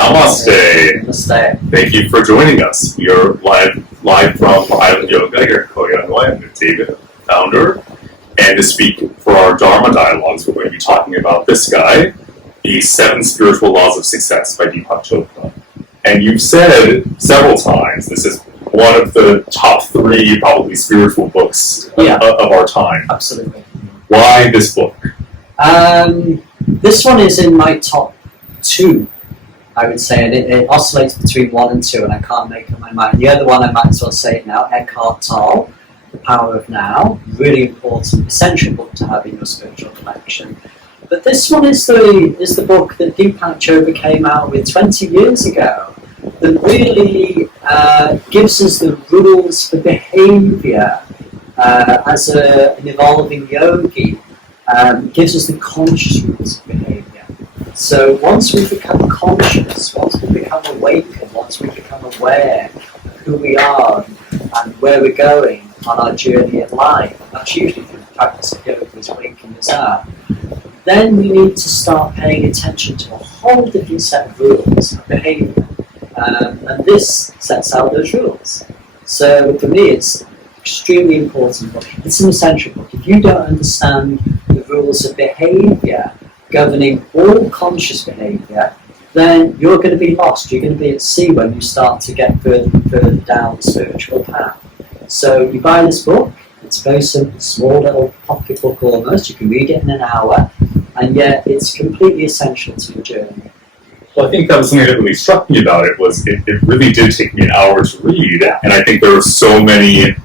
Namaste. Namaste. Thank you for joining us. We are live from Island Yoga here in Koh Hanoi. I'm David, founder. And this week for our Dharma Dialogues, we're going to be talking about this guy, The 7 Spiritual Laws of Success by Deepak Chopra. And you've said several times this is one of the top 3 probably spiritual books of our time. Absolutely. Why this book? This one is in my top 2, I would say, and it oscillates between 1 and 2, and I can't make up my mind. The other one, I might as well say it now, Eckhart Tolle, The Power of Now, really important, essential book to have in your spiritual collection. But this one is the book that Deepak Chopra came out with 20 years ago, that really gives us the rules for behaviour as an evolving yogi, gives us the conscious rules of behaviour. So once we become conscious, once we become awakened, once we become aware of who we are and where we're going on our journey in life, that's usually through the practice of yoga is waking us up, then we need to start paying attention to a whole different set of rules of behaviour. And this sets out those rules. So for me, it's extremely important book. It's an essential book. If you don't understand the rules of behaviour governing all conscious behaviour, then you're going to be lost. You're going to be at sea when you start to get further and further down the spiritual path. So you buy this book. It's very simple, small little pocket book almost. You can read it in an hour, and yet it's completely essential to your journey. Well, I think that was something that really struck me about it, was it really did take me an hour to read, and I think there are so many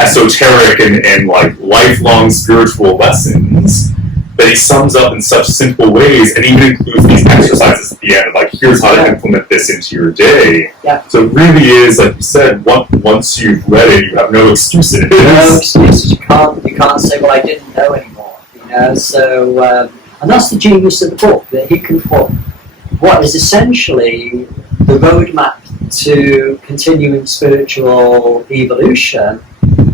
esoteric and like lifelong spiritual lessons that he sums up in such simple ways, and even includes these exercises at the end of like, here's how to implement this into your day. Yeah. So it really is, like you said, once you've read it, you have no excuses. No excuses. You can't say, well, I didn't know anymore. You know. So, and that's the genius of the book, that he can put what is essentially the roadmap to continuing spiritual evolution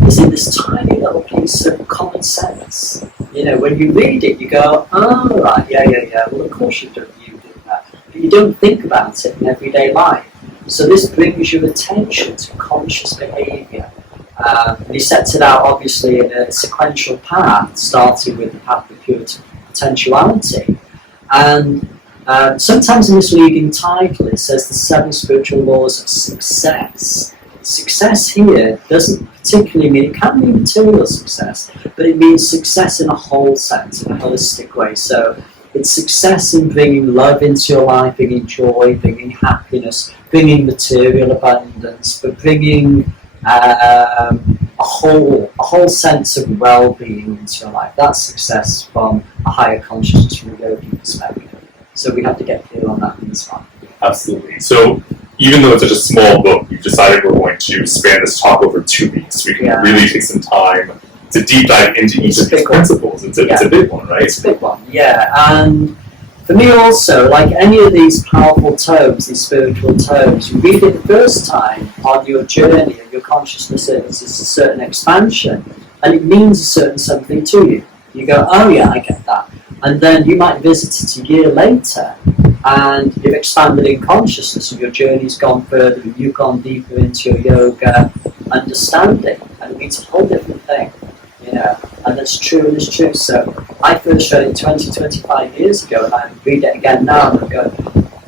is in this tiny little piece of common sense. You know, when you read it, you go, oh, right, yeah. Well, of course you do that. But you don't think about it in everyday life. So this brings your attention to conscious behaviour. And he sets it out, obviously, in a sequential path, starting with the path of pure potentiality. And sometimes in this leading title, it says the 7 spiritual laws of success. Success here doesn't particularly mean, it can mean material success, but it means success in a whole sense, in a holistic way. So it's success in bringing love into your life, bringing joy, bringing happiness, bringing material abundance, but bringing a whole sense of well-being into your life. That's success from a higher consciousness, from a yogi perspective. So we have to get clear on that in this one. Absolutely. So even though it's such a small book, we've decided we're going to span this talk over 2 weeks. So we can really take some time to deep dive into each of these principles. It's a big one, right? It's a big one, yeah. And for me also, like any of these powerful tomes, these spiritual tomes, you read it the first time on your journey and your consciousness is a certain expansion, and it means a certain something to you. You go, oh yeah, I get that. And then you might visit it a year later, and you've expanded in consciousness, and your journey's gone further, and you've gone deeper into your yoga understanding, and it means a whole different thing, you know. And that's true, and it's true. So I first read it 25 years ago, and I read it again now, and I go,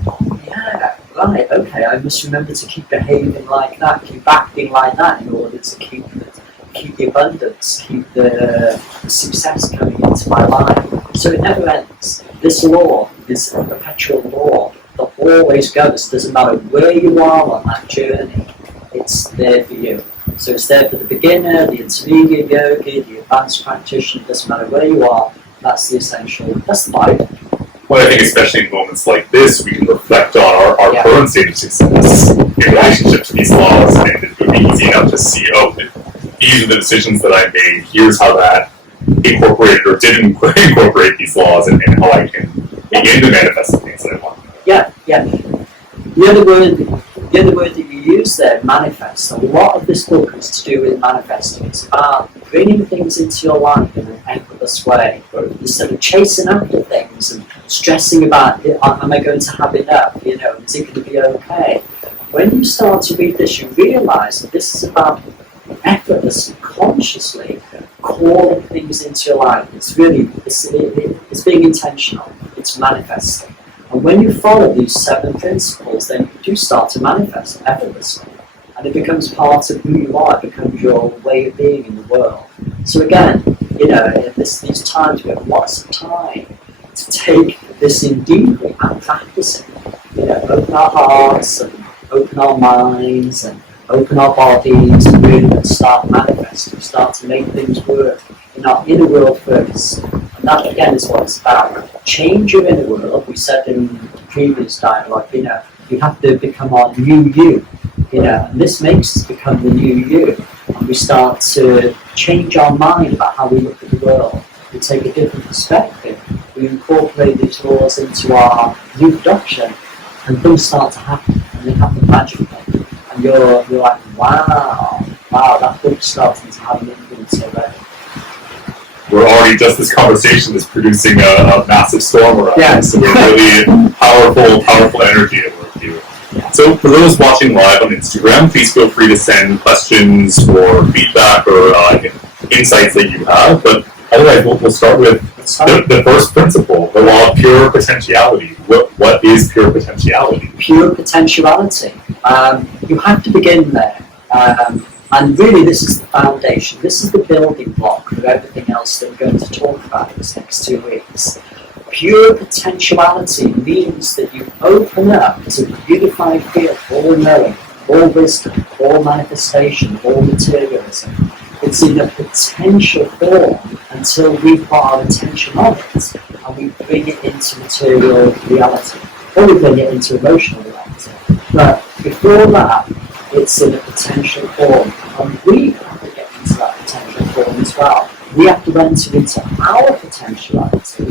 oh yeah, right, okay, I must remember to keep behaving like that, keep acting like that, in order to keep the abundance, keep the success coming into my life. So it never ends. This law is a perpetual law that always goes. Doesn't matter where you are on that journey, it's there for you. So it's there for the beginner, the intermediate yogi, the advanced practitioner. Doesn't matter where you are. That's the essential. That's the Bible. Well, I think especially in moments like this, we can reflect on our current state of success in relationship to these laws, and it would be easy enough to see, oh, these are the decisions that I made. Here's how that incorporated or didn't incorporate these laws, and how I can begin to manifest the things that I want. Yeah. The other word that you use there, manifest. A lot of this book is to do with manifesting. It's about bringing things into your life in an effortless way, instead of chasing after things and stressing about, am I going to have enough? You know, Is it going to be okay? When you start to read this, you realise that this is about effortlessly, consciously calling things into your life. It's really, it's being intentional. It's manifesting. And when you follow these 7 principles, then you do start to manifest effortlessly. And it becomes part of who you are. It becomes your way of being in the world. So again, these times we have lots of time to take this in deeply and practice it. Open our hearts and open our minds and open our bodies and really start manifesting, start to make things work in our inner world first. And that again is what it's about. Change your inner world. We said in the previous dialogue, you have to become our new you. And this makes us become the new you. And we start to change our mind about how we look at the world. We take a different perspective. We incorporate these laws into our reproduction, and things start to happen, and they happen magically. And you're like, wow, that book's starting to have an influence already. We're already, just this conversation is producing a massive storm around us. So we're really powerful energy at work here. Yeah. So for those watching live on Instagram, please feel free to send questions or feedback or insights that you have. But otherwise, we'll start with the first principle, the law of pure potentiality. What is pure potentiality? Pure potentiality. You have to begin there. And really, this is the foundation. This is the building block of everything else that we're going to talk about in this next 2 weeks. Pure potentiality means that you open up to the unified field of all knowing, all wisdom, all manifestation, all materialism. It's in a potential form until we put our attention on it and we bring it into material reality, or we bring it into emotional reality. But before that, it's in a potential form, and we have to get into that potential form as well. We have to enter into our potentiality.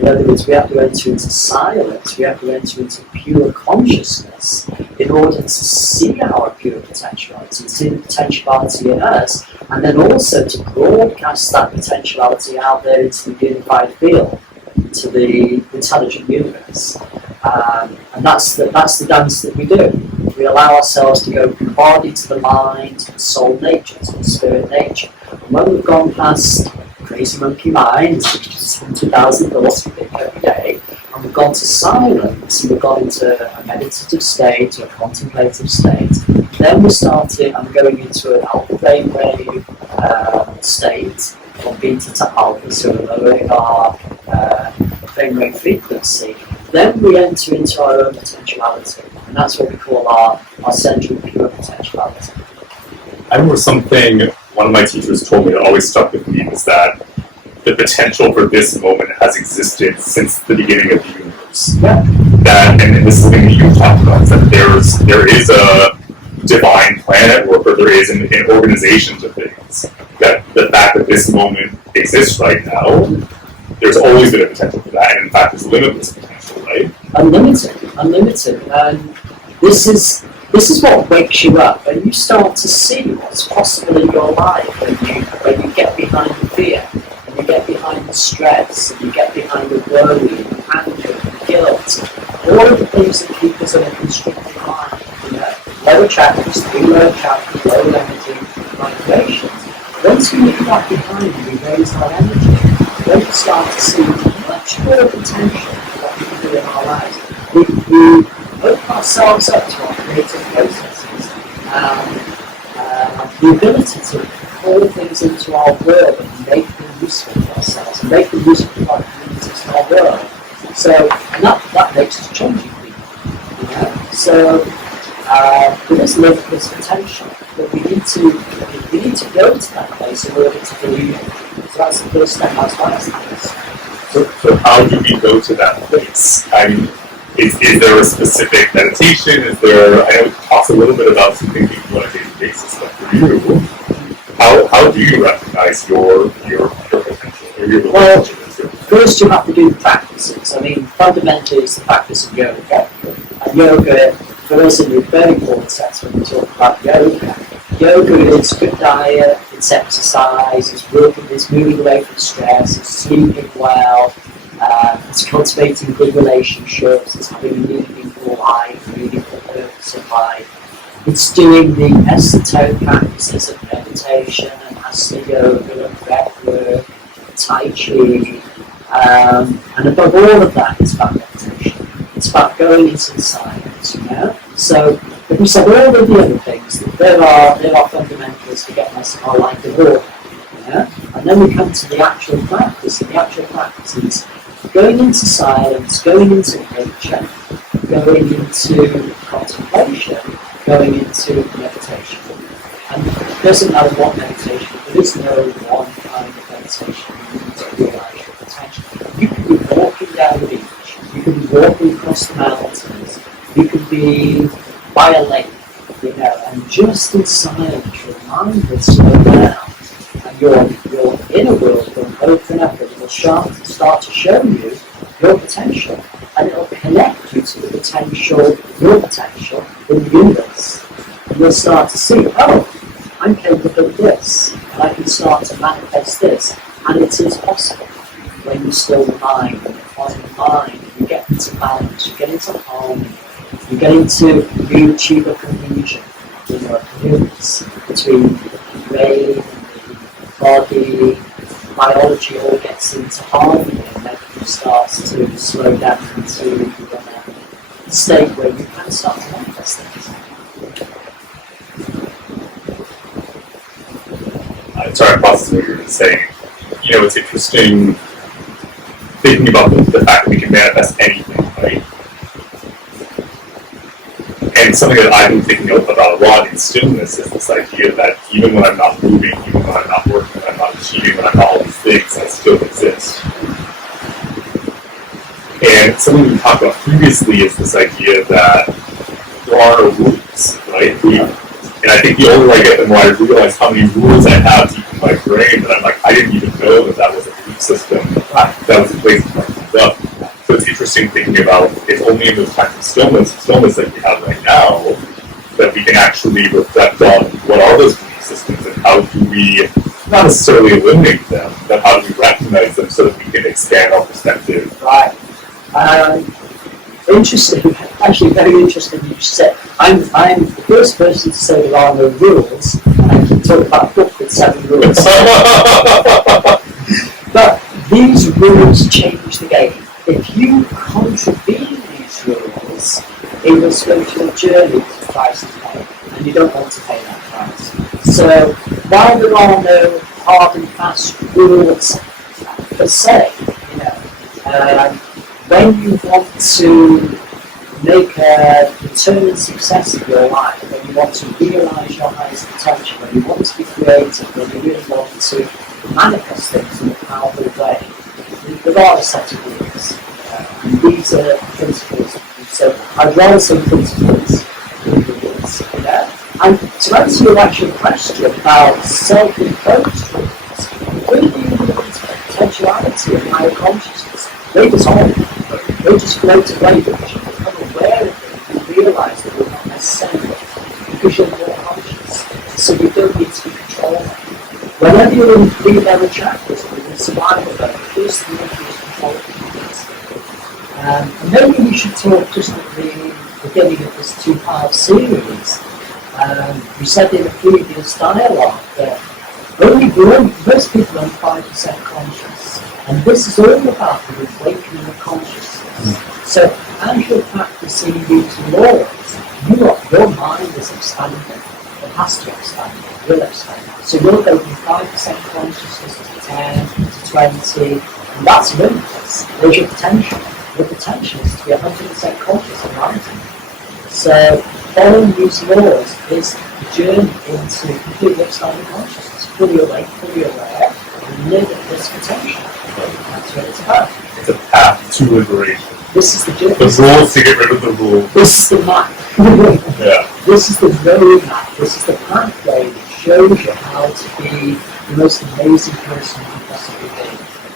In other words, we have to enter into silence, we have to enter into pure consciousness in order to see our pure potentiality, see the potentiality in us, and then also to broadcast that potentiality out there into the unified field, into the intelligent universe. And that's the dance that we do. We allow ourselves to go from the body to the mind, to the soul nature, to the spirit nature. And when we've gone past crazy monkey mind, 70,000 thoughts we think every day, and we've gone to silence, and we've gone into a meditative state, or a contemplative state, then we're starting and we're going into an alpha brainwave state, from beta to alpha, so we're lowering our brainwave frequency. Then we enter into our own potentiality, and that's what we call our central pure potentiality. I remember something one of my teachers told me that always stuck with me was that the potential for this moment has existed since the beginning of the universe. Yeah. That, and this is something that you talked about, is that there is a divine plan at work, or there is an organization to things. That the fact that this moment exists right now, there's always been a potential for that, and in fact, there's limitless potential, right? Unlimited. And this is what wakes you up, when you start to see what's possible in your life, when you get behind the fear, and you get behind the stress, and you get behind the worry, the anger, the guilt, all of the things that keep us in a constructive mind. Lower chakras, 3 lower chakras, lower energy, vibrations. Once we leave that behind and we raise our energy, then we start to see much more potential for what we can do in our lives. We open ourselves up to our creative processes, the ability to call things into our world and make them useful for ourselves, and make them useful for our communities and our world. So, and that makes us changing people. So, there is limitless potential, but we need to go to that place in order to believe it. So that's the first step, that's why it's the So how do we go to that place? I mean, is there a specific meditation? I know we talked a little bit about some things you do on a daily basis, but for you, how do you recognize your potential, or your relationship? First you have to do the practices. I mean, fundamentally it's the practice of yoga. And yoga, for us in the very important sense when we talk about yoga, yoga is good diet, it's exercise, it's moving away from stress, it's sleeping well, it's cultivating good relationships, it's having a meaningful life, of like, it's doing the esoteric practices of meditation and Hatha yoga and breath work, Tai Chi, and above all of that, it's about meditation. It's about going into the silence, you know? So, if we said all of the other things, there are fundamentals to getting us our life in order, you know? And then we come to the actual practice, and the actual practice is going into silence, going into nature, going into contemplation, going into meditation. And it doesn't matter what meditation, there is no one kind of meditation. You need to realise your potential. You could be walking down the beach, you could be walking across the mountains, you could be by a lake, you know, and just in silence, your mind will slow down, and your inner world will open up, and it will start to show you your potential, and it will connect you to the potential, your potential in the universe. And you'll start to see, oh, I'm capable of this, and I can start to manifest this, and it is possible. When you still the mind, when you quiet the mind, you get into balance, you get into harmony, you get into, you achieve a cohesion, you know, a coherence between the brain and the body, biology all gets into harmony, and then you start to slow down into a state where you can start to manifest things. Sorry, I'm processing what you were saying. You know, it's interesting thinking about the fact that we can manifest anything, right? And something that I've been thinking about a lot in stillness is this idea that even when I'm not moving, even when I'm not working, when I'm not achieving, when I'm not all these things, I still exist. And something we talked about previously is this idea that there are no rules, right? And I think the older I get, the more I realize how many rules I have deep in my brain that I'm like, I didn't even know that was a belief system that was in place before I moved up. So it's interesting thinking about it's only in those times of stillness that we have right now that we can actually reflect on what are those belief systems and how do we not necessarily eliminate them, but how do we recognize them so that we can expand our perspective. Right. Interesting, actually very interesting you said. I'm the first person to say there are no rules, and I can talk about a book with 7 rules. But these rules change the game. If you contravene these rules, it will slow your journey to price to pay, and you don't want to pay that price. So while there are no hard and fast rules per se, you know, when you want to make a determined success of your life, when you want to realise your highest potential, when you want to be creative, when you really want to manifest things in a powerful way, there are a set of rules. And these are principles. So I'd rather say principles than rules. You know? And to answer your actual question about self-imposed rules, when you look into potentiality and higher consciousness, they dissolve. They just float away because you become aware of them and realise that you're not necessarily because you're more conscious. So you don't need to be controlling. Whenever you're in 3-level chakras or in survival mode, the first thing you do is control things. And maybe we should talk just at the beginning of this 2-part series. We said in a previous dialogue that most people are 5% conscious. And this is all about the awakening of consciousness. So as you're practicing these laws, your mind is expanding. It has to expand. It will expand. So you'll go from 5% consciousness to 10, to 20, and that's limitless. There's your potential. Your potential is to be 100% conscious and rising. So following these laws is the journey into completely expanded consciousness, fully awake, fully aware, and live at this potential. That's what it's about. It's a path to liberation. This is the journey. The rules to get rid of the rule. This is the map. Yeah. This is the roadmap. This is the pathway that shows you how to be the most amazing person you can possibly be.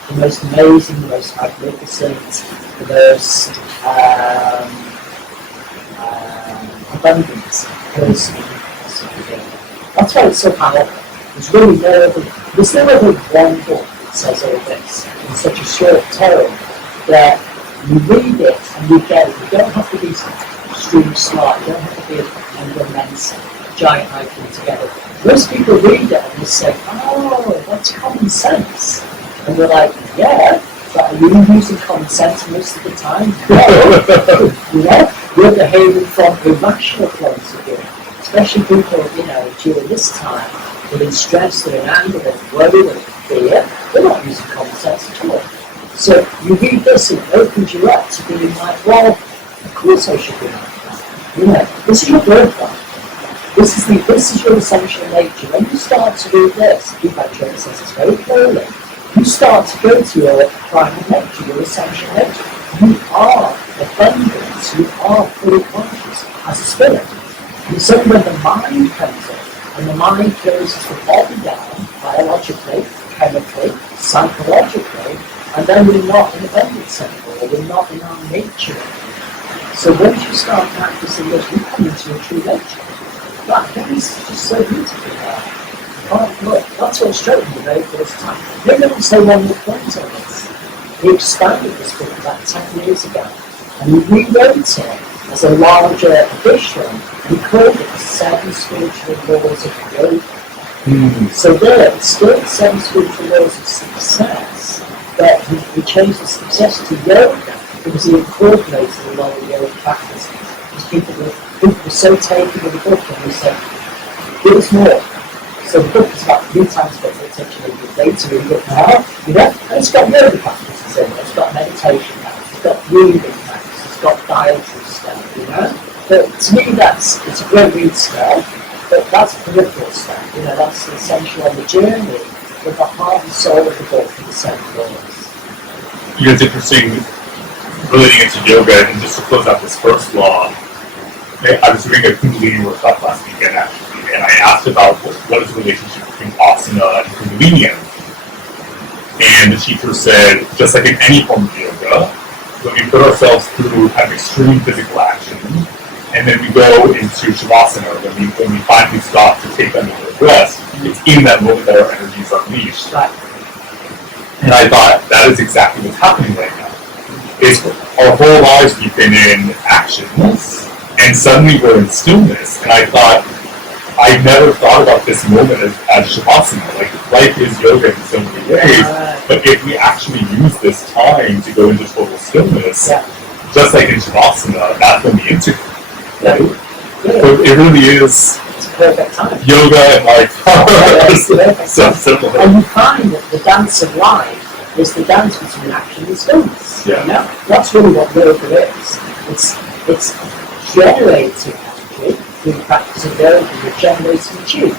The most amazing, the most magnificent, the most abundant person you can possibly be. That's why it's so powerful. There's no other one book that says all this in such a short tone that you read it and you get it. You don't have to be extremely smart. You don't have to be an immense giant icon together. Most people read it and they say, oh, that's common sense. And we're like, yeah, but are you using common sense most of the time? No. You're behaving from irrational points of view. Especially people, during this time, they're in stress, they're in anger, they're worried, they're in fear. They're not using common sense at all. So you read this and it opens you up to being like, well, of course I should be like that. This is your birthright. This is your essential nature. When you start to do this, Deepak Chopra says this very clearly, you start to go to your primal nature, your essential nature. You are abundance, you are fully conscious as a spirit. And so when the mind comes in, and the mind closes the body down, biologically, chemically, psychologically, and then we're not in abundance anymore, we're not in our nature. So once you start practicing this, you come into a true nature. That is just so beautiful. Look, that's what struck me the very first time. Maybe I don't say one more point on this. He expanded this book about 10 years ago, and he rewrote it as a larger edition, and he called it the 7 Spiritual Laws of Yoga. So there, it's still the 7 Spiritual Laws of Success, but he changed the success to yoga because he incorporated a lot of yoga practices. Because people were so taken with the book and they said, give us more. So the book is about 3 times better attention than the data read it now, and it's got yoga practices in it, it's got meditation practices, it's got breathing practices, it's got dietary stuff, But to me it's a great read stuff, but that's peripheral stuff, that's essential on the journey, but the heart and soul of the book are the same laws. It's interesting relating it to yoga, and just to close out this first law, I was doing a Kundalini workshop last weekend actually, and I asked about what is the relationship between asana and Kundalini. And the teacher said, just like in any form of yoga, when we put ourselves through kind of extreme physical action, and then we go into Shavasana, when we finally stop to take that moment of rest, it's in that moment that our energies are unleashed. And I thought, that is exactly what's happening right now. Is our whole lives we've been in actions, and suddenly we're in stillness. And I thought, I never thought about this moment as Shavasana. Like, life is yoga in so many ways, but if we actually use this time to go into total stillness, just like in Shavasana, that's when we integrate. Right? So it really is perfect time. Yoga and life are so similar. And you find that the dance of life is the dance between action and stillness. That's really what yoga is. It's generating energy through the practice of yoga. You're generating chi.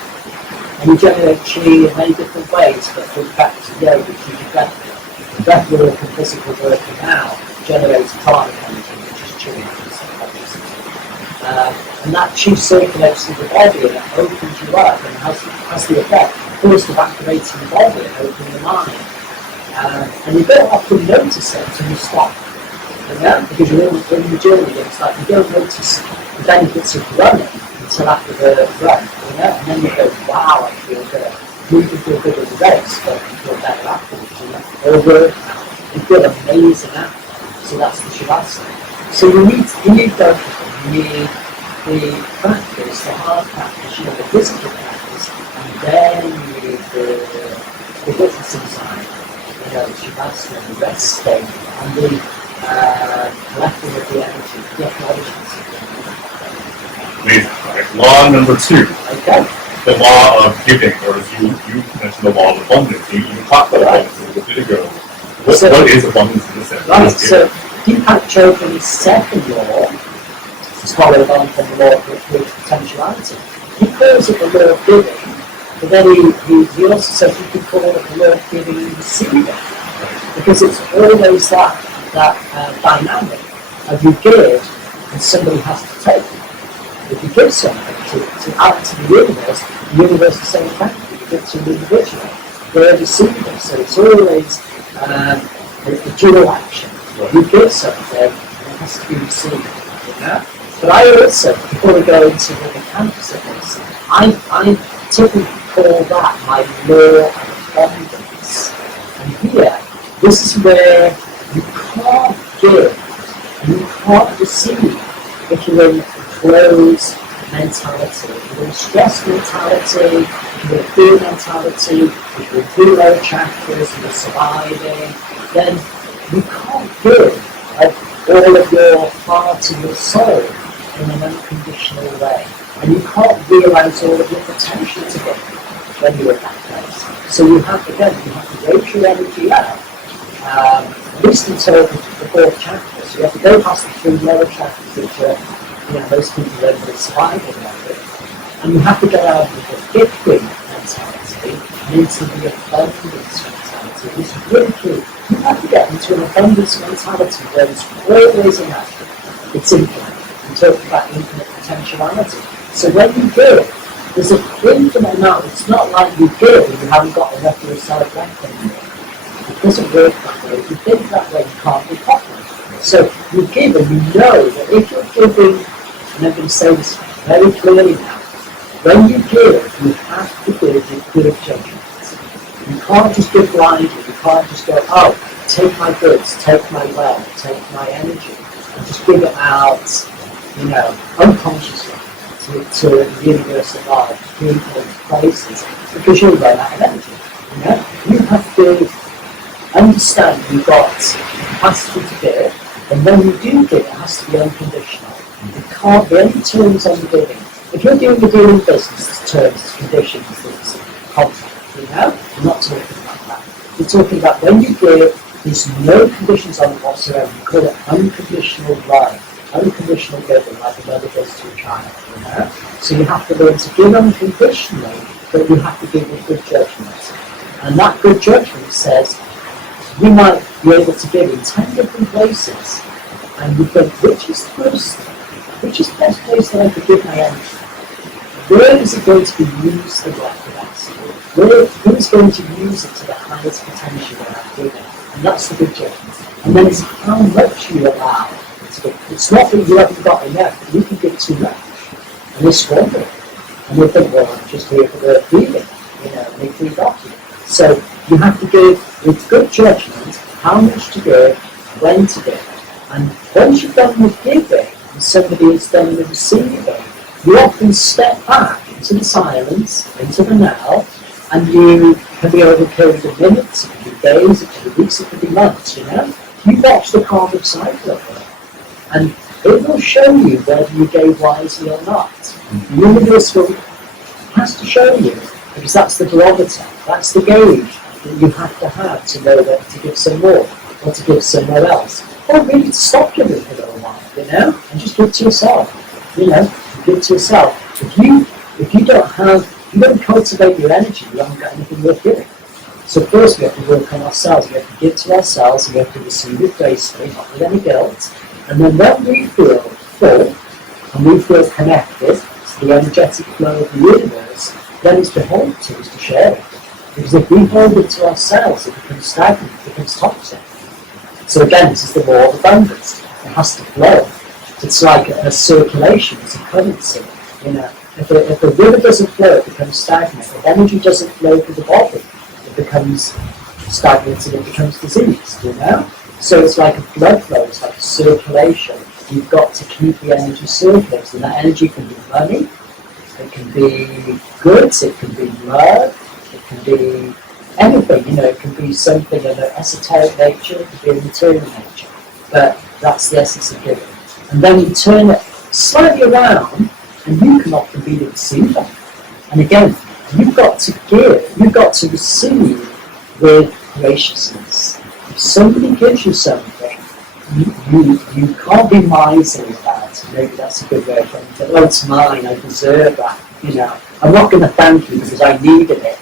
And you generate chi in many different ways, but through the practice of yoga, through the breath work and physical working out generates pranic energy, which is chi. And that chi circulates through the body and it opens you up and has the effect, first of activating the body and opening the mind. And you don't often notice it until you stop. Because you're in the journey, it's like you don't notice the benefits of running until after the run. And then you go, wow, I feel good. You can feel good in the race, but you feel better afterwards. Or workout, you feel amazing after. So that's the Shavasana. So you need both. You need the practice, the hard practice, the physical practice, and then you need the witnessing side, the Shavasana, the rest state, and the collecting of the energy, the acknowledgement. Amazing. Right. Law number 2. Okay. The law of giving, or as you mentioned, the law of abundance. You talked about abundance a little bit ago. What is abundance in this sense? Right, so Deepak Chopra's second law is followed on from the law of pure potentiality. He calls it the law of giving, but then he also says you could call it the law of giving and receiving, because it's always that dynamic of you give and somebody has to take. If you give something to add to the universe is saying thank you. You give to an individual, they're receiving. So it's always a dual action. You give something and it has to be received. But I also, before we go into the mechanics of this, I typically call that my law of abundance. And here, this is where you can't give and you can't receive if you're in a closed mentality, if you're in stress mentality, if you're in fear mentality, if you're in three lower chakras and you're surviving, then you can't give all of your heart and your soul in an unconditional way. And you can't realise all of your potential to give when you're in that place. So you have to raise your energy up, at least until the fourth chakra. So you have to go past the three lower chakras, which are, most people don't really survive in that. And you have to get out of the gifting mentality and into the abundance mentality. It's really key. You have to get into an abundance mentality where there's always enough. It's infinite. We talk about infinite potentiality. So when you give, there's an infinite amount. It's not like you give and you haven't got enough of yourself left anymore. It doesn't work that way. If you think that way, you can't be popular. So you give and you know that if you're giving, and I'm going to say this very clearly now, when you give, you have to give with good judgment. You can't just give blindly. You can't just go, oh, take my goods, take my wealth, take my energy, and just give it out, unconsciously to the universe at large, people, places, because you'll run out of energy. You have to understand you've got capacity to give, and when you do give, it has to be unconditional. There can't be any terms on the giving. If you're doing business, there's terms, there's conditions, there's contract. We're not talking about that. We're talking about when you give, there's no conditions on it whatsoever. We call it unconditional love, unconditional giving, like a mother does to a child. So you have to learn to give unconditionally, but you have to give with good judgment. And that good judgment says, we might be able to give in 10 different places, and you think, which is the best place that I could give my energy? Where is it going to be used the best? Who's going to use it to the highest potential that I'm giving? And that's the good judgment. And then it's how much you allow to give. It's not that you haven't got enough, you can give too much. And you'll squander it. And you'll think, well, I'm just here for the feeling, make free document. So you have to give with good judgment how much to give, when to give. And once you've done with giving, and somebody has done with receiving, you often step back into the silence, into the now, and you can be over a period of minutes, it could be days, it could be weeks, it could be months, You watch the karmic cycle of it, and it will show you whether you gave wisely or not. The universe has to show you, because that's the barometer, that's the gauge that you have to know that to give some more, or to give somewhere else. Or really to stop giving for a little while, and just give to yourself, give to yourself. If you don't cultivate your energy, you haven't got anything worth giving. So first we have to work on ourselves, we have to give to ourselves, we have to receive it gracefully, not with any guilt, and then when we feel full, and we feel connected to the energetic flow of the universe, then it's beholden to us to share it. Because if we hold it to ourselves, it becomes stagnant, it becomes toxic. So again, this is the law of abundance. It has to flow. It's like a circulation, it's a currency. If the river doesn't flow, it becomes stagnant. If energy doesn't flow through the body, it becomes stagnant and it becomes diseased, So it's like a blood flow, it's like a circulation. You've got to keep the energy circulating. And that energy can be money, it can be goods, it can be love, it can be anything, it can be something of an esoteric nature, it can be a material nature. But that's the essence of giving. And then you turn it slightly around, and you can often be the receiver. And again, you've got to give, you've got to receive with graciousness. If somebody gives you something, you can't be miserly about it. Maybe that's a good way of saying it. Oh, it's mine, I deserve that. I'm not going to thank you because I needed it,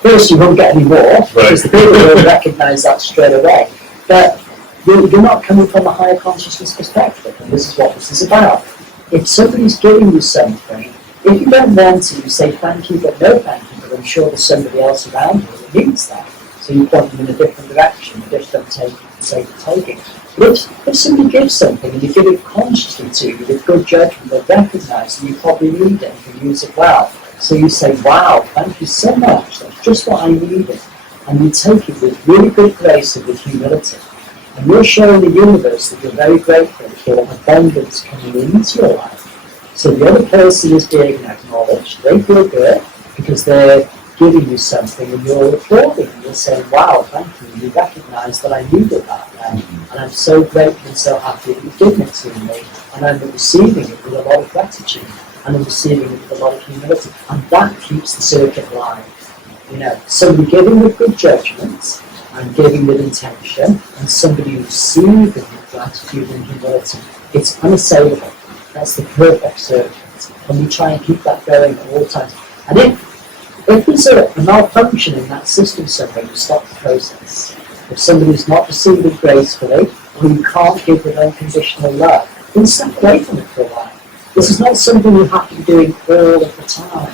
First, you won't get any more, because the people will recognise that straight away. But you're not coming from a higher consciousness perspective, and this is what this is about. If somebody's giving you something, if you don't want to, you say thank you, but no thank you, but I'm sure there's somebody else around you that needs that. So you point them in a different direction, you just don't take it for the sake of taking. But if somebody gives something and you give it consciously to you with good judgment, they recognise that you probably need it and can use it well. So you say, wow, thank you so much, that's just what I needed. And you take it with really good grace and with humility. And you're showing the universe that you're very grateful for abundance coming into your life. So the other person is being acknowledged, they feel good because they're giving you something and you're applauding and you're saying, wow, thank you, you recognise that I needed that then, and I'm so grateful and so happy that you've given it to me, and I'm receiving it with a lot of gratitude, and I'm receiving it with a lot of humility, and that keeps the circuit alive. Somebody giving with good judgment and giving with intention, and somebody receiving with gratitude and humility. It's unassailable. That's the perfect circuit, and we try and keep that going at all times. And if there's a malfunction in that system somewhere, you stop the process. If somebody's not receiving gracefully, or you can't give them unconditional love, then step away from it for a while. This is not something you have to be doing all of the time.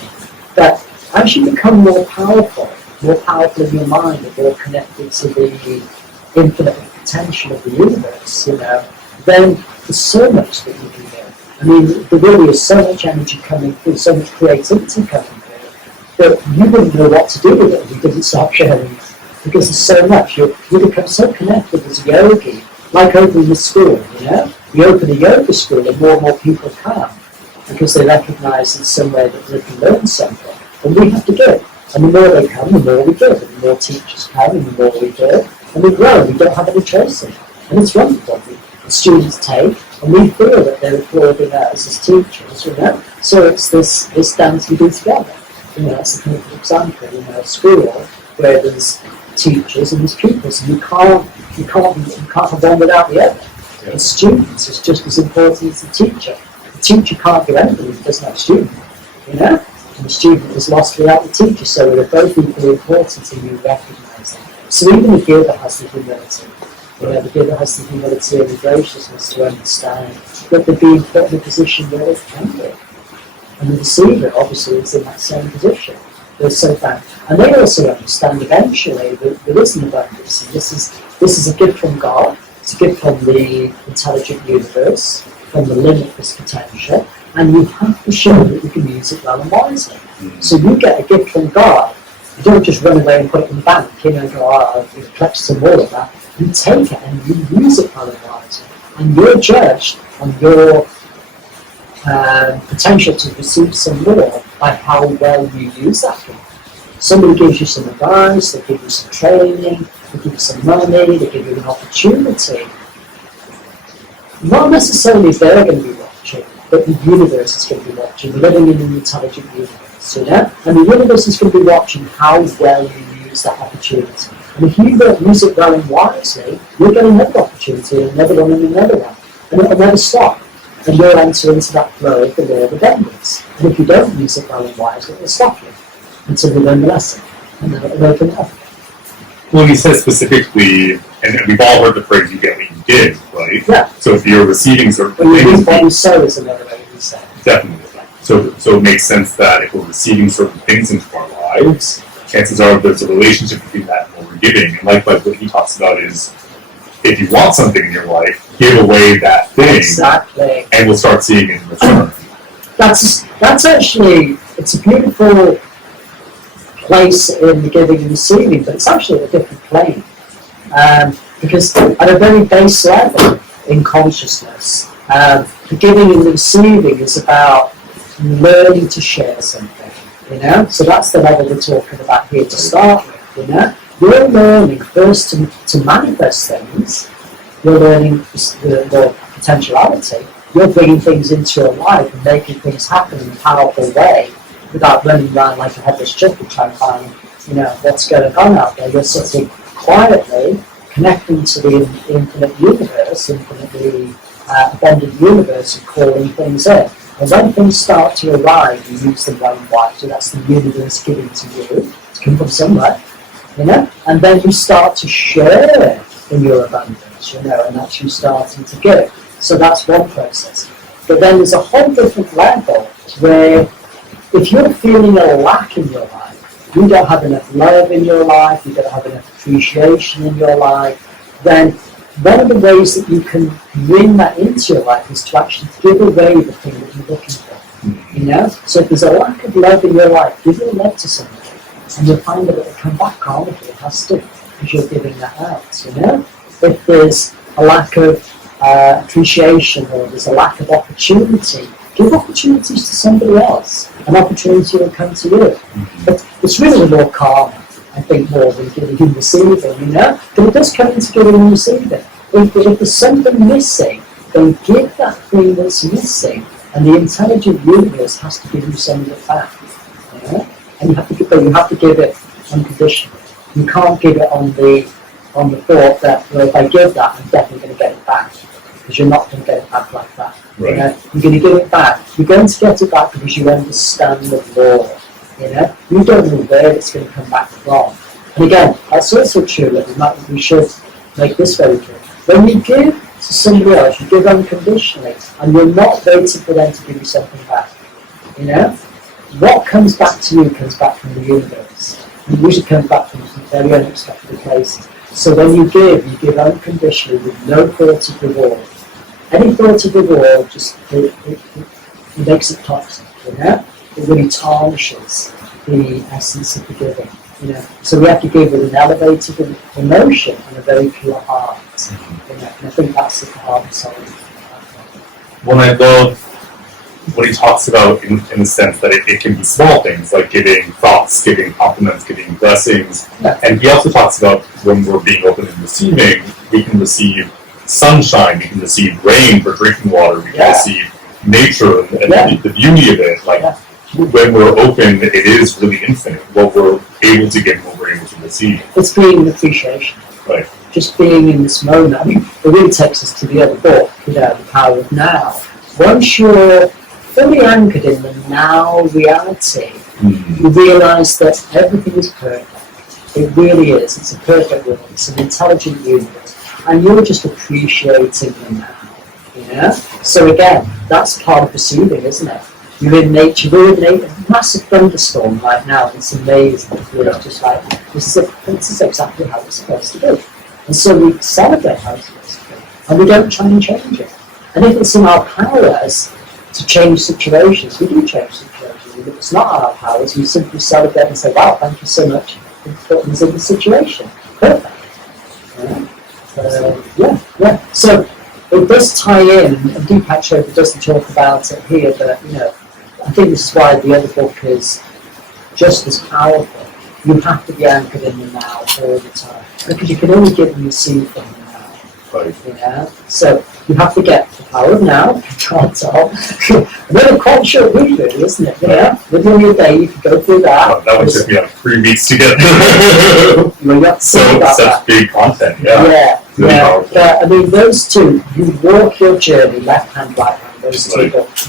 But as you become more powerful in your mind, and more connected to the infinite potential of the universe, then there's so much that you can do. I mean, there really is so much energy coming through, so much creativity coming through, that you wouldn't know what to do with it if you didn't start sharing it. Because there's so much. You become so connected as a yogi, like opening a school, You open a yoga school and more people come, because they recognise in some way that they can learn something. And we have to give. And the more they come, the more we give. And the more teachers come, and the more we give. And we grow, and we don't have any choice in it. And it's wonderful. The students take, and we feel that they're applauding us as teachers, So it's this dance we do together. That's a perfect example. A school where there's teachers and there's pupils, and you can't have one without the other. Yeah. The students is just as important as the teacher. The teacher can't do anything if he doesn't have a student, And the student is lost without the teacher, so they're both equally important, and you recognise them. So even the giver has the humility. The giver has the humility and the graciousness to understand that they're being put in a position where they can be. And the receiver obviously is in that same position. They're so thankful. And they also understand eventually that there is an abundance. And this is a gift from God. It's a gift from the intelligent universe, from the limitless potential. And you have to show that you can use it well and wisely. So you get a gift from God. You don't just run away and put it in the bank, and go, I'll collect some more of that. You take it and you use it well and wisely. And you're judged on your potential to receive some more by how well you use that gift. Somebody gives you some advice, they give you some training, they give you some money, they give you an opportunity. Not necessarily they're going to be watching, but the universe is going to be watching. We're living in an intelligent universe, And the universe is going to be watching how well you use that opportunity. And if you don't use it well and wisely, you'll get another opportunity, another one and another one. And it'll never stop. And you'll enter into that flow of the law of abundance. And if you don't use it well and wisely, it'll stop you until you learn the lesson. And then it'll open up. Well, you said specifically, and we've all heard the phrase, you get what you give, right? Yeah. So if you're receiving certain things... When you reap what you sow is another way to say it. Definitely. So it makes sense that if we're receiving certain things into our lives, chances are there's a relationship between that and what we're giving. And likewise, what he talks about is, if you want something in your life, give away that thing. Exactly. And we'll start seeing it in return. That's actually, it's a beautiful place in the giving and receiving, but it's actually a different plane. Because at a very base level in consciousness, the giving and the receiving is about learning to share something, So that's the level we're talking about here to start with, You're learning first to manifest things. You're learning the potentiality. You're bringing things into your life and making things happen in a powerful way without running around like a headless chicken trying to find, what's going on out there. You're sitting quietly connecting to the infinite universe, infinitely abundant universe, and calling things in. And when things start to arrive, you use them well and wisely. That's the universe giving to you. It's come from somewhere. And then you start to share in your abundance, and that's you starting to give. So that's one process. But then there's a whole different level where if you're feeling a lack in your life, you don't have enough love in your life, you don't have enough appreciation in your life, then one of the ways that you can bring that into your life is to actually give away the thing that you're looking for. So if there's a lack of love in your life, give your love to somebody. And you'll find that it'll come back karmically. It has to, because you're giving that out, If there's a lack of appreciation or there's a lack of opportunity, give opportunities to somebody else. An opportunity will come to you. But it's really more karma, I think, more than giving and receiving, you know? But it does come into giving and receiving. If there's something missing, then give that thing that's missing, and the intelligent universe has to give you some of it back. You know? And you have to give it unconditionally. You can't give it on the thought that, well, if I give that, I'm definitely going to get it back. Because you're not going to get it back like that. Right. You know? You're going to give it back. You're going to get it back because you understand the law. You know? You don't know where it's going to come back from. And again, that's also true that we should make this very clear. When you give to somebody else, you give unconditionally, and you're not waiting for them to give you something back. You know? What comes back to you comes back from the universe. It usually comes back from very unexpected places. So when you give unconditionally with no thought of reward. Any thought of reward just it makes it toxic, you know? It really tarnishes the essence of the giving. You know? So we have to give with an elevated emotion and a very pure heart. You know? And I think that's the heart and soul. When I love what he talks about in the sense that it can be small things like giving thoughts, giving compliments, giving blessings. Yeah. And he also talks about when we're being open and receiving, we can receive sunshine, we can receive rain for drinking water, we can receive nature and the beauty of it. Like when we're open, it is really infinite. What we're able to give, what we're able to receive. It's being an appreciation. Right. Just being in this moment. I mean, it really takes us to the other book, you know, The Power of Now. Once you're fully anchored in the now reality, you realise that everything is perfect. It really is. It's a perfect world. It's an intelligent universe. And you're just appreciating the now. You know? So again, that's part of receiving, isn't it? You're in nature. We're in a massive thunderstorm right now. It's amazing. It's just like, this is exactly how it's supposed to be. And so we celebrate how it's supposed to be. And we don't try and change it. And if it's in our powers to change situations, we do change situations. If it's not our powers, we simply celebrate and say, wow, thank you so much for putting us in the situation. Perfect. So it does tie in, and Deepak Chopra doesn't talk about it here, but you know, I think this is why the other book is just as powerful. You have to be anchored in the now all the time, because you can only give and receive from the now. Right. You know? So you have to get the power of now, you can't tell. Another quite short week really, isn't it? You know? Within your day you can go through that. Oh, that would take me 3 weeks to get Well, you have to think about such that. big content, really powerful. But, I mean, those two, you walk your journey, left hand, right hand, those two books.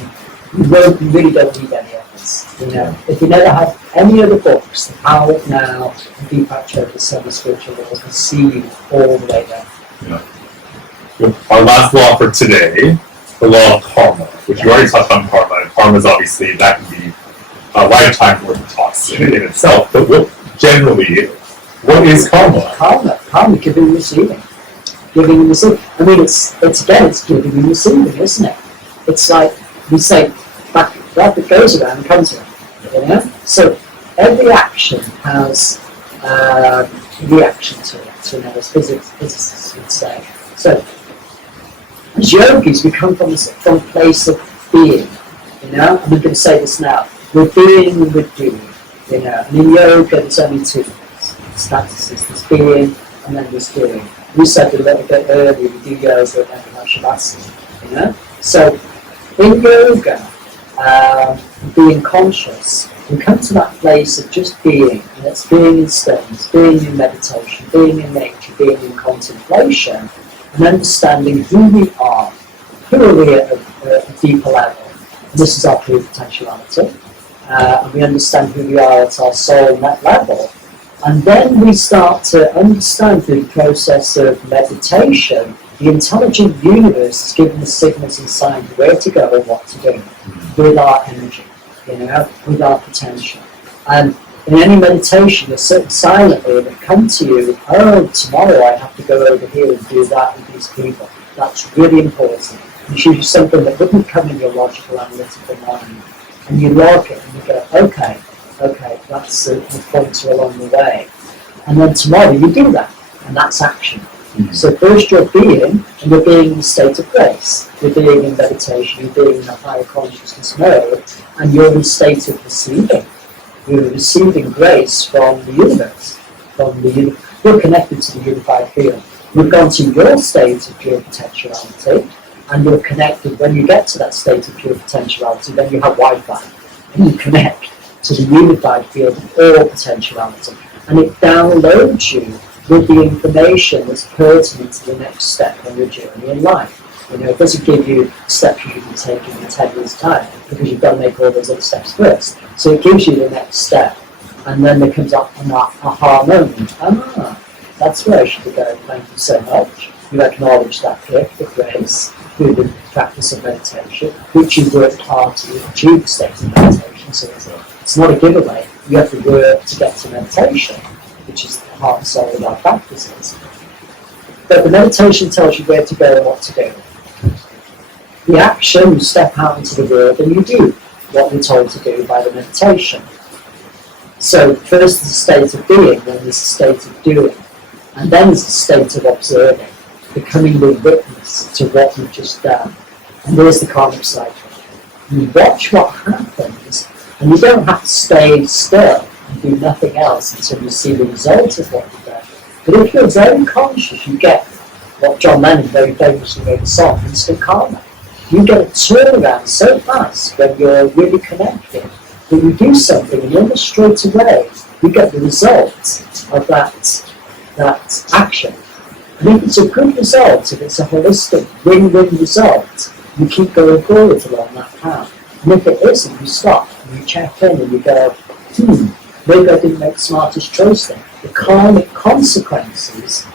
You really don't need any others. You know? If you never have any other books, The Power of Now, and Deepak Chopra's 7 Spiritual Laws, will see you all the way there. Yeah. Our last law for today, the law of karma, which you already touched on karma. And karma is obviously, that can be a lifetime worth of talks in itself. But what is karma? Karma, giving and receiving. Giving and receiving. I mean, it's giving and receiving, isn't it? It's like we say, that goes around comes around. You know? So every action has a reaction to it. So, you know, as physicists would say. So as yogis, we come from a place of being. You know, and we're going to say this now. We're being and we're doing. You know, and in yoga, there's only two statuses. There's being and then there's doing. We said a little bit earlier, we do yoga and then we have shavasana. You know, so in yoga, being conscious, we come to that place of just being, and it's being in stillness, being in meditation, being in nature, being in contemplation, and understanding who we are at a deeper level. And this is our pure potentiality, and we understand who we are at our soul net level. And then we start to understand through the process of meditation, the intelligent universe is giving us signals and signs where to go and what to do with our energy, you know, with our potential. And in any meditation, you're sitting silently and it comes to you, oh, tomorrow I have to go over here and do that with these people. That's really important. It's usually something that wouldn't come in your logical, analytical mind. And you log it and you go, okay, that's the pointer along the way. And then tomorrow you do that, and that's action. So first you're being, and you're being in a state of grace. You're being in meditation, you're being in a higher consciousness mode, and you're in a state of receiving. You're receiving grace from the universe. You're connected to the unified field. You've gone to your state of pure potentiality, and you're connected. When you get to that state of pure potentiality, then you have Wi-Fi, and you connect to the unified field of all potentiality, and it downloads you with the information that's pertinent to the next step on your journey in life. It doesn't give you steps you can take in 10 years' time, because you've got to make all those other steps first. So it gives you the next step, and then there comes up an aha moment. That's where I should be going. Thank you so much. You acknowledge that gift of grace through the practice of meditation, which you worked hard to achieve the state of meditation. So it's not a giveaway. You have to work to get to meditation, which is the heart and soul of our practices. But the meditation tells you where to go and what to do. The action, you step out into the world and you do what you're told to do by the meditation. So first there's a state of being, then there's a state of doing, and then there's a state of observing, becoming the witness to what you've just done. And there's the karmic cycle. You watch what happens, and you don't have to stay still and do nothing else until you see the result of what you've done. But if you're very conscious, you get what John Lennon very famously made the song, instant karma. You get a turnaround so fast when you're really connected that you do something and almost straight away you get the result of that action. And if it's a good result, if it's a holistic win-win result, you keep going forward along that path. And if it isn't, you stop and you check in and you go, maybe I didn't make the smartest choice then. The karmic consequences,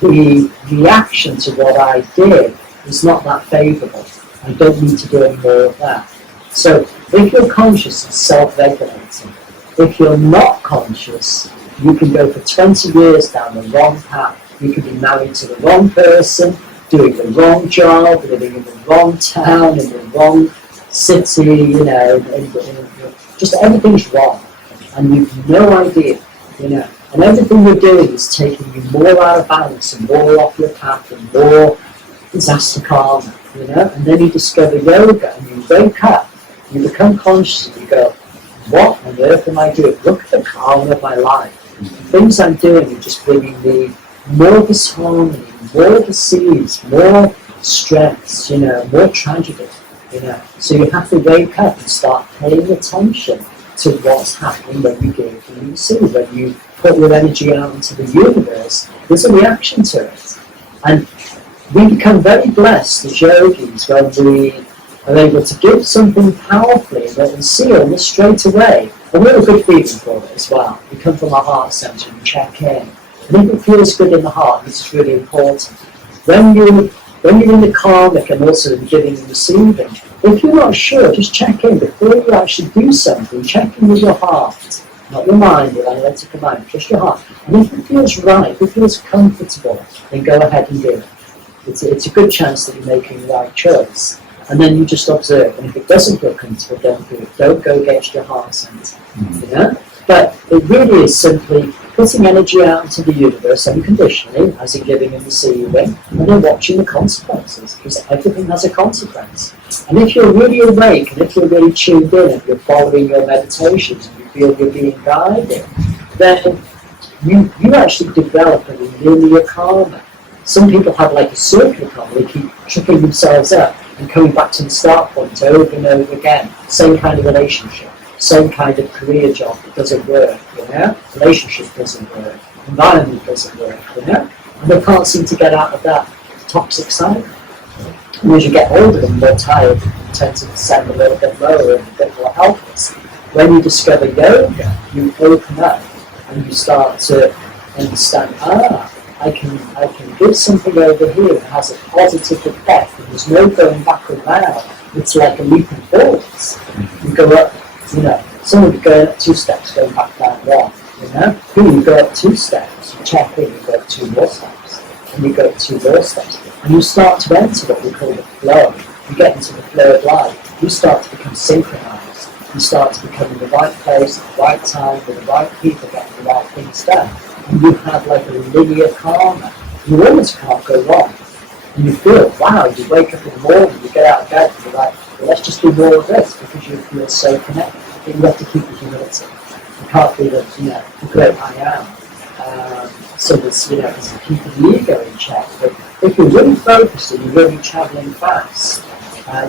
the reaction to what I did is not that favourable. I don't need to do any more of that. So if you're conscious, it's self-regulating. If you're not conscious, you can go for 20 years down the wrong path. You can be married to the wrong person, doing the wrong job, living in the wrong town, in the wrong city, just everything's wrong. And you've no idea, And everything you're doing is taking you more out of balance and more off your path and more disaster karma, And then you discover yoga and you wake up, you become conscious and you go, what on earth am I doing? Look at the karma of my life. The things I'm doing are just bringing me more disharmony, more disease, more stress, more tragedy, So you have to wake up and start paying attention to what's happening when you give and you receive. When you put your energy out into the universe, there's a reaction to it. And we become very blessed as yogis when we are able to give something powerfully and see almost straight away. And we have a good feeling for it as well. We come from our heart centre and check in. And if it feels good in the heart, this is really important. When you're in the karmic and also in giving and receiving, if you're not sure, just check in before you actually do something. Check in with your heart, not your mind or analytical mind, just your heart. And if it feels right, if it feels comfortable, then go ahead and do it. It's a good chance that you're making the right choice. And then you just observe. And if it doesn't feel comfortable, don't do it. Don't go against your heart centre. But it really is simply putting energy out into the universe unconditionally, as in giving and receiving, and then watching the consequences, because everything has a consequence. And if you're really awake, and if you're really tuned in, and you're following your meditations, and you feel you're being guided, then you actually develop a linear karma. Some people have like a circular karma, they keep tripping themselves up and coming back to the start point over and over again. Same kind of relationship. Same kind of career job that doesn't work, Relationship doesn't work, environment doesn't work, And they can't seem to get out of that toxic cycle. And as you get older and more tired, you tend to descend a little bit lower and a bit more helpless. When you discover yoga, you open up and you start to understand, I can give something over here that has a positive effect, and there's no going back around. It's like a leap and forwards. You go up, someone would go up 2 steps, going back down 1, Here you go up 2 steps, you check in, you go up 2 more steps, and you go up 2 more steps, and you start to enter what we call the flow. You get into the flow of life. You start to become synchronized. You start to become in the right place at the right time with the right people, getting the right things done. And you have like a linear karma. you almost can't go wrong. And you feel, wow, you wake up in the morning, you get out of bed, and you're like, well, let's just do more of this because you feel so connected. But you have to keep the humility. You can't be the, the great I am. So there's, there's keeping the ego in check. But if you're really focused and you're really travelling fast,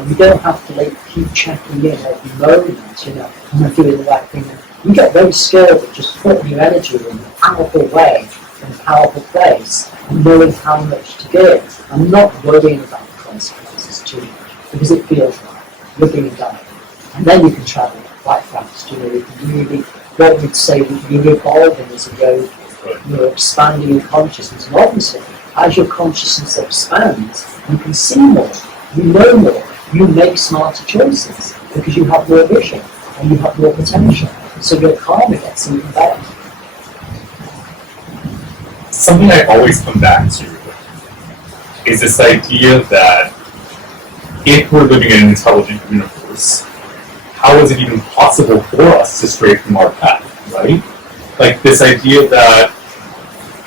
you don't have to keep checking in every moment, am I doing the right thing? You get very skilled at just putting your energy in a powerful way, in a powerful place, and knowing how much to give, and not worrying about the consequences too much, because it feels right, you're being guided. And then you can travel quite fast, you can really, what we'd say, you're evolving as you go, you're expanding your consciousness, and obviously, as your consciousness expands, you can see more, you know more, you make smarter choices, because you have more vision, and you have more potential, so your karma gets even better. Something I always come back to is this idea that if we're living in an intelligent universe, how is it even possible for us to stray from our path, right? Like this idea that,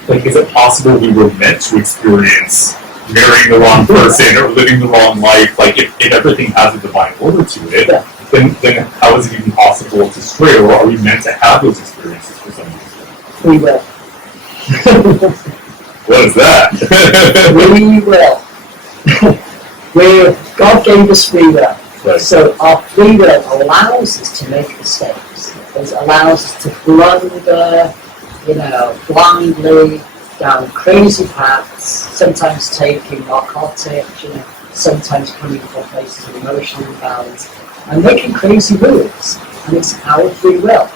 is it possible we were meant to experience marrying the wrong person or living the wrong life? If everything has a divine order to it, then how is it even possible to stray? Or are we meant to have those experiences for some reason? We will. What is that? We will. God gave us free will. Right. So our free will allows us to make mistakes. It allows us to blunder, blindly down crazy paths, sometimes taking narcotics, sometimes coming from places of emotional imbalance, and making crazy moves. And it's our free will.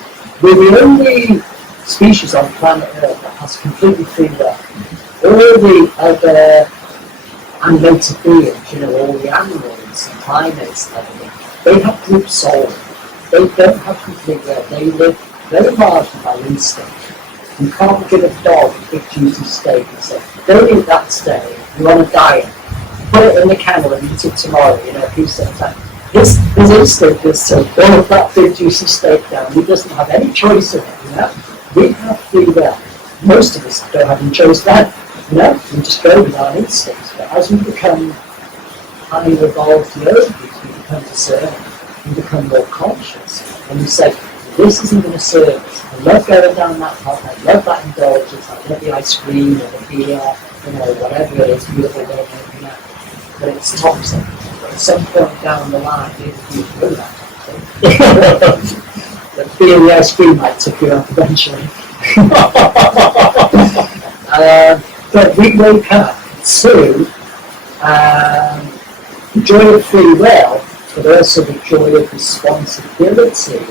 We're the only species on planet Earth that has completely free will. All the other animated beings, all the animals and primates and everything, they have group soul. They don't have complete will. They live very largely by instinct. You can't give a dog a big juicy steak and say, don't eat that steak, you're on a diet. Put it in the kennel and eat it tomorrow, peace at a time. His instinct is to boil that big juicy steak down. He doesn't have any choice in it, We have free will. Most of us don't have any choice then. We just go with our instincts. But as we become highly evolved yogis, we become discerning, we become more conscious, and we say, this isn't going to serve us. I love going down that path, I love that indulgence, I love the ice cream or the beer, whatever it is, beautiful way of making it. But it's toxic. At some point down the line, you do that. The beer and the ice cream might tip you up eventually. But we wake up to the joy of free will, but also the joy of responsibility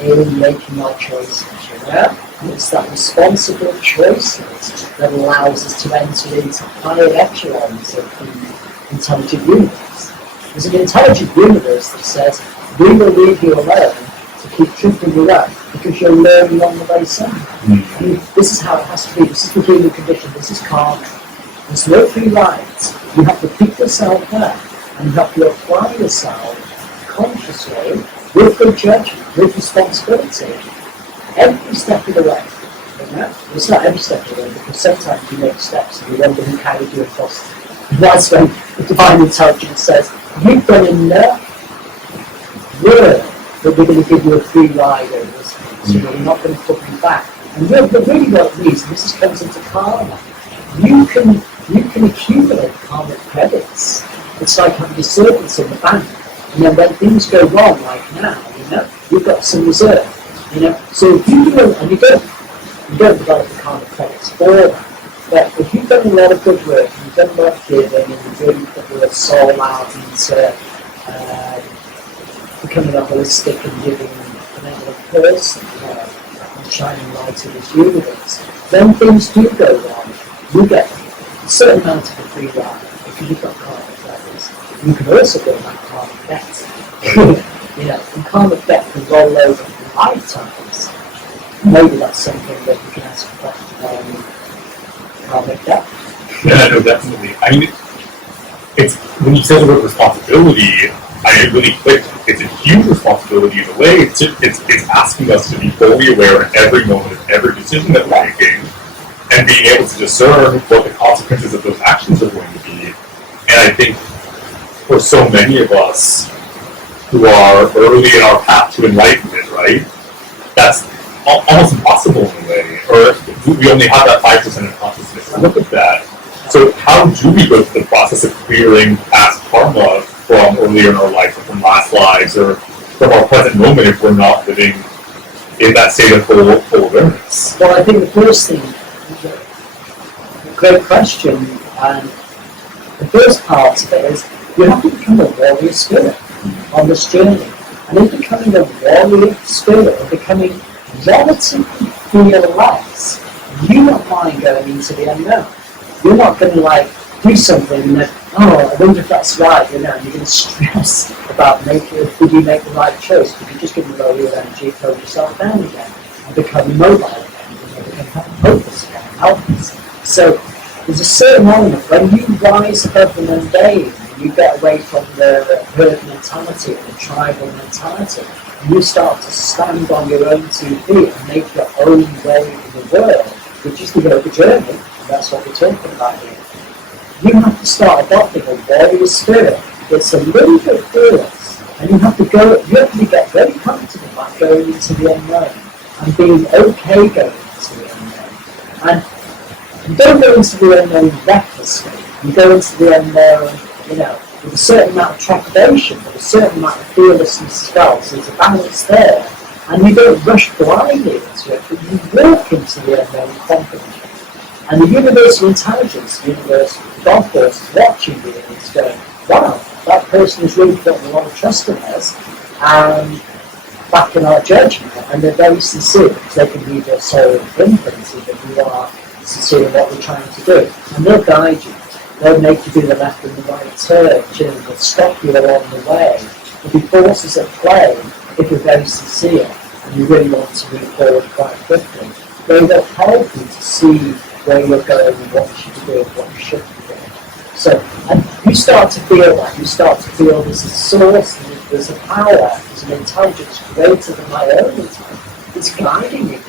in making our choices. And it's that responsible choices that allows us to enter into higher echelons of the intelligent universe. There's an intelligent universe that says, we will leave you alone to keep tripping you up because you're learning on the way somewhere. This is how it has to be. This is the human condition. This is karma. There's no free rides. You have to pick yourself up and you have to apply yourself consciously with good judgment, with responsibility, every step of the way. It's not every step of the way because sometimes you make steps and you wonder who carried you across. And that's when the divine intelligence says, you've done enough work that we're going to give you a free ride over this thing, so we're not going to put you back. And really what it means, and this comes into karma, you can accumulate karmic credits. It's like having your servants in the bank. And then when things go wrong, like now, you've got some reserve. So if you do, and you don't develop the karmic credits for that, but if you've done a lot of good work, and you've done a lot of giving, and you've really put your soul out into becoming a holistic and giving benevolent person, and shining light in this universe, when things do go wrong, you get a certain amount of a free ride because you've got karmic credits. You can also build that karmic debt. And karmic debt can roll over lifetimes. Maybe that's something that you can ask about karmic debt. Yeah, no, definitely. I mean, it's when you said the word responsibility, it really clicked. It's a huge responsibility in a way. It's asking us to be fully aware in every moment of every decision that we're making, and being able to discern what the consequences of those actions are going to be. And I think for so many of us who are early in our path to enlightenment, right, that's almost impossible in a way, or we only have that 5% of consciousness to look at that. So how do we go through the process of clearing past karma from earlier in our life, or from last lives, or from our present moment if we're not living in that state of full awareness? Well, I think the first thing, great question, and the first part of it is you have to become a warrior spirit on this journey. And in becoming a warrior spirit, or becoming relatively fearless, you don't mind going into the unknown. You're not going to do something and then, oh, I wonder if that's right, you're going to stress about did you make the right choice? Did you just give me low your energy, close yourself down again, and become immobile again, become hopeless again, helpless. So there's a certain element when you rise above the mundane, you get away from the herd mentality and the tribal mentality, and you start to stand on your own 2 feet and make your own way in the world, which is the yoga journey, and that's what we're talking about here. You have to start adopting a warrior spirit that's a little bit fearless, and you have to get very comfortable about going into the unknown and being okay going into the unknown. And you don't go into the unknown recklessly. You go into the unknown, with a certain amount of trepidation, with a certain amount of fearlessness as well. So there's a balance there. And you don't rush blindly into it, but you walk into the unknown confidently. And the universal intelligence, the universal God force is watching you and it's going, wow, that person has really put a lot of trust in us and back in our judgment, and they're very sincere because they can read your soul imprinting that you are sincere in what we're trying to do. And they'll guide you. They'll make you do the left and the right turn, they'll stop you along the way. There'll be forces at play if you're very sincere and you really want to move forward quite quickly. They will help you to see where you're going and what you should do and what you shouldn't be doing. So, and you start to feel that, you start to feel there's a source, there's a power, there's an intelligence greater than my own intelligence. It's guiding you.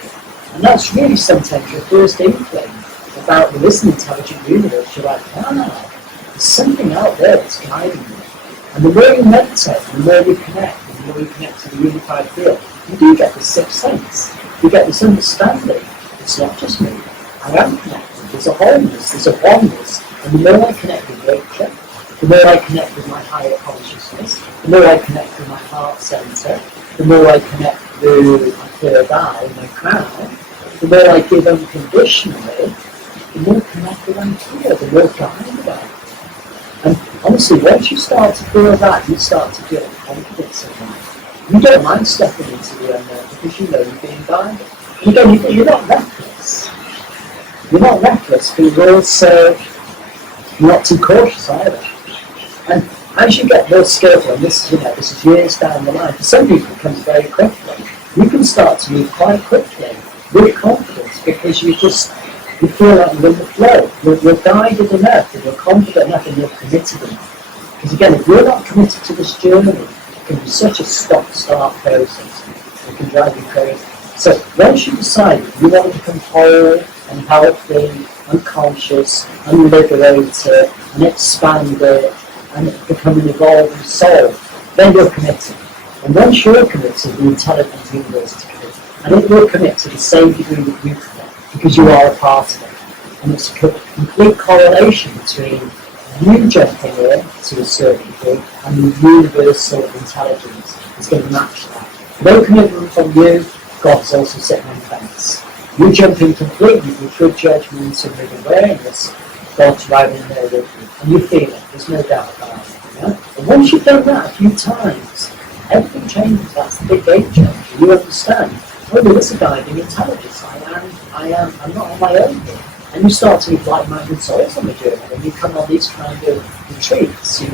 And that's really sometimes your first inkling about this intelligent universe. You're like, there's something out there that's guiding you. And the more you meditate, the more you connect, the more you connect to the unified field, you do get this sixth sense. You get this understanding. It's not just me. I am connected. There's a wholeness, there's a oneness. And the more I connect with nature, the more I connect with my higher consciousness, the more I connect with my heart center, the more I connect with my third eye, my crown, the more I give unconditionally, the more connected I feel, the more guided I am. And honestly, once you start to feel that, you start to feel confidence in that. You don't mind stepping into the unknown because you know you're being guided. And again, you're not reckless. You're not reckless, but you're also not too cautious either. And as you get more skillful, and this is years down the line, for some people it comes very quickly. You can start to move quite quickly with confidence because you feel like you're in the flow. You're guided enough, and you're confident enough, and you're committed enough. Because again, if you're not committed to this journey, it can be such a stop-start process. It can drive you crazy. So once you decide you want to become whole and healthy, unconscious, unliberated, and expanded, and become an evolving soul, then you're committed. And once you're committed, the intelligent universe is committed. And it will commit to the same degree that you commit, because you are a part of it. And it's a complete correlation between you jumping in to a certain degree and the universal intelligence is going to match that. No commitment from you, God's also sitting on the fence. You jump in completely with good judgment and with awareness, God's right in there with you. And you feel it, there's no doubt about it. Yeah? And once you've done that a few times, everything changes. That's the big game changer. You understand, oh, there is a guiding intelligence. I'm not on my own here. And you start to meet like-minded souls on the journey, and you come on these kind of retreats, you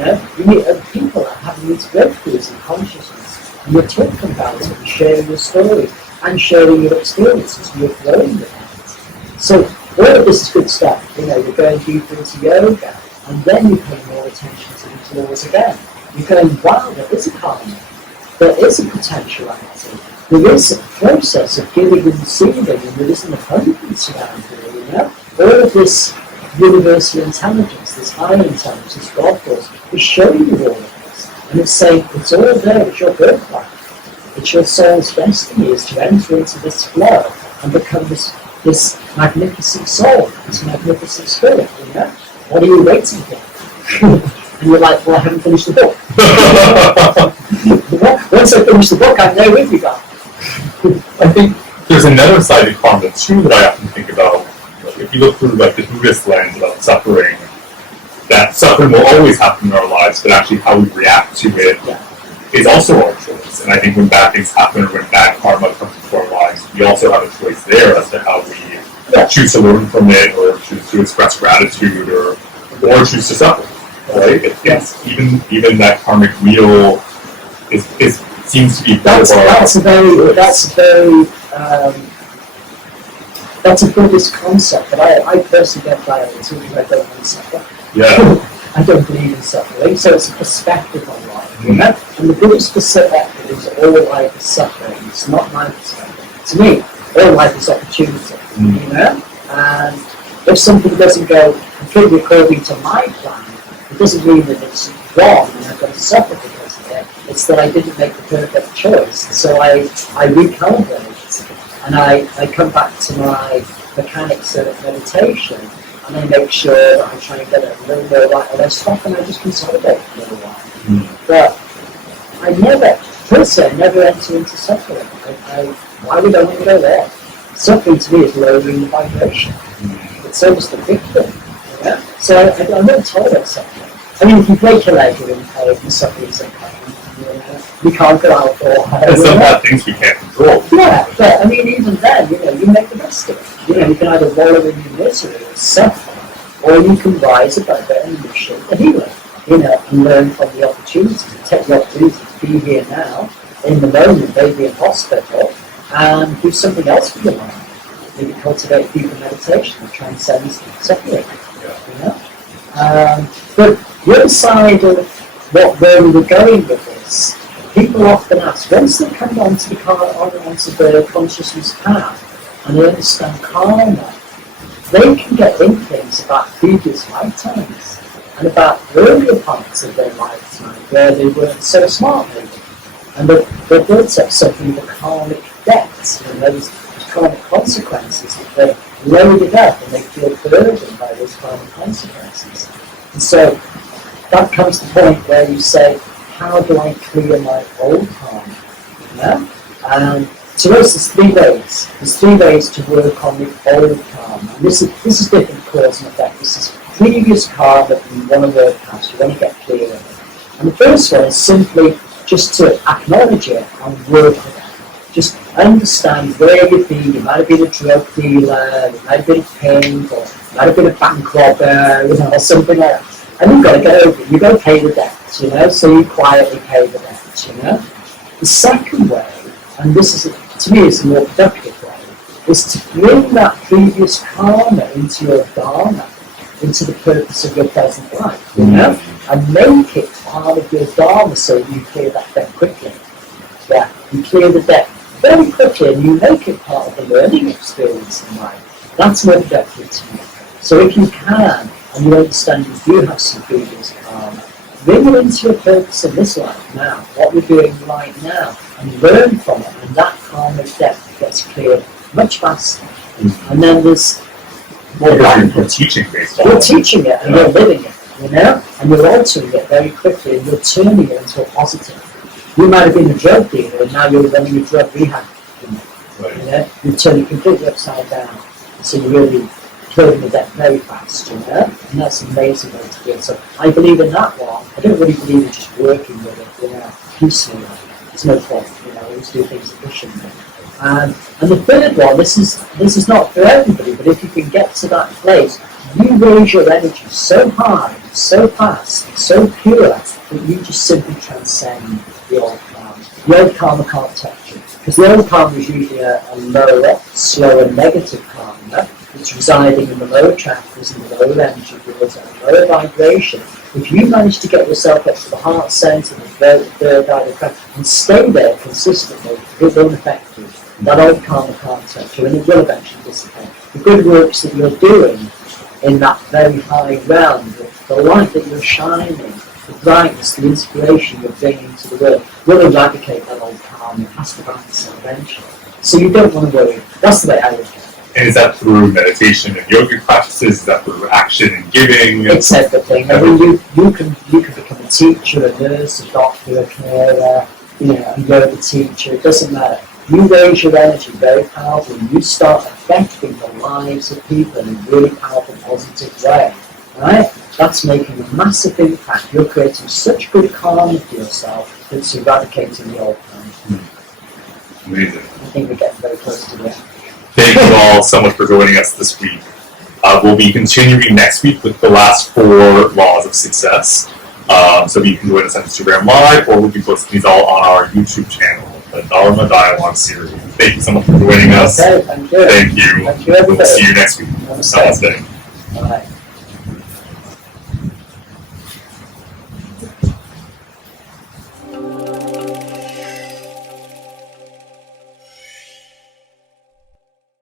meet other people that have these breakthroughs in consciousness, and you're talking about it, and sharing your story, and sharing your experiences, and you're growing with that. So all of this is good stuff. You're going deeper into yoga, and then you pay more attention to these laws again. You're going, wow, there is a karma, there is a potentiality, there is a process of giving and receiving, and there is an abundance around here, of this universal intelligence, this higher intelligence, this God force, is showing you all of this. And it's saying, it's all there, it's your birthright. It's your soul's destiny is to enter into this flow and become this magnificent soul, this magnificent spirit, you know? What are you waiting for? And you're like, well, I haven't finished the book. Once I finish the book, I know where you go. I think there's another side to karma too that I often think about. If you look through like the Buddhist lens about suffering, that suffering will always happen in our lives, but actually how we react to it is also our choice. And I think when bad things happen or when bad karma comes into our lives, we also have a choice there as to how we choose to learn from it, or choose to express gratitude, or choose to suffer. Right? It's even that karmic wheel is seems to be that's a Buddhist concept, but I personally don't buy it because I don't want to suffer. Yeah. I don't believe in suffering, so it's a perspective on life, you know? And the Buddhist perspective is all life is suffering. It's not my perspective. To me, all life is opportunity, you know? And if something doesn't go completely according to my plan, it doesn't mean that it's wrong and I've got to suffer because of it. It's that I didn't make the perfect choice. So I recalibrate and I come back to my mechanics of meditation and I make sure that I try and get it a little more right, and I stop and I just consolidate for a little while. But I never enter into suffering. Why would I want to go there? Suffering to me is lowering the vibration. It's almost addictive. Yeah? So I'm not tolerate suffering. I mean, if you break your leg, you're in pain, and suffering some pain. You can't go out for a while. There's some bad things we can't control. Yeah, but I mean, even then, you make the best of it. You can either wallow in your misery or suffer, or you can rise above it and you shape the healing. And learn from the opportunity, take the opportunity to be here now, in the moment, maybe in hospital, and do something else for your life. Maybe cultivate deeper meditation and transcend suffering. But the other side of where we were going with this, people often ask, once they come onto the consciousness path and they understand karma, they can get inklings about previous lifetimes and about earlier parts of their lifetime where they weren't so smart maybe. And they've built up something of a karmic debt, those karmic consequences that they loaded up and they feel burdened by those karmic consequences. And so that comes to the point where you say, how do I clear my old karma? And to us there's three ways. There's three ways to work on the old karma. And this is different cause and effect. This is previous karma that you want to work past, you want to get clear of it. And the first one is simply just to acknowledge it and work with it. Just understand where you've been. You might have been a drug dealer, you might have been a pimp, or you might have been a bank robber, or something like that. And you've got to get over it. You've got to pay the debt, so you quietly pay the debt, The second way, and this is, to me, is a more productive way, is to bring that previous karma into your dharma, into the purpose of your present life, and make it part of your dharma so you clear that debt quickly. Yeah, you clear the debt very quickly and you make it part of the learning experience in life. That's more productive to me. So if you can, and you understand you do have some previous karma, bring it into your purpose in this life now, what you're doing right now, and learn from it, and that karma debt gets cleared much faster. And then there's more you're teaching based on it. You're teaching it and you're living it, and you're altering it very quickly and you're turning it into a positive. You might have been a drug dealer and now you're running a drug rehab. You're turning it completely upside down. So you're really clearing the debt very fast, and that's an amazing way to do it. So I believe in that one. I don't really believe in just working with it, piecemeal. There's no point, always do things efficiently. And the third one, this is not for everybody, but if you can get to that place, you raise your energy so high, so fast, so pure, that you just simply transcend the old karma. The old karma can't touch you, because the old karma is usually a lower, slower, negative karma. It's residing in the lower chakras, in the lower energy fields, and a lower vibration. If you manage to get yourself up to the heart center, the third eye, the crown, and stay there consistently, it will affect you. That old karma can't touch you, and it will eventually dissipate. The good works that you're doing in that very high realm, the light that you're shining, the brightness, the inspiration you're bringing to the world, will eradicate that old karma. It has to back itself eventually. So you don't want to worry. That's the way I look at it. And is that through meditation and yogic practices? Is that through action and giving? It's everything. I mean, you can become a teacher, a nurse, a doctor, a carer, a yoga teacher. It doesn't matter. You raise your energy very powerfully. You start affecting the lives of people in a really powerful, positive way. Right? That's making a massive impact. You're creating such good karma for yourself that it's eradicating the old karma. Amazing. I think we're getting very close to the end. Thank you all so much for joining us this week. We'll be continuing next week with the last 4 laws of success. So you can join us on Instagram Live, or we'll be posting these all on our YouTube channel, the Dharma Dialogue series. Thank you so much for joining us. Okay, thank you. Thank you. Thank you, everybody. We'll see you next week. Namaste. Namaste. All right.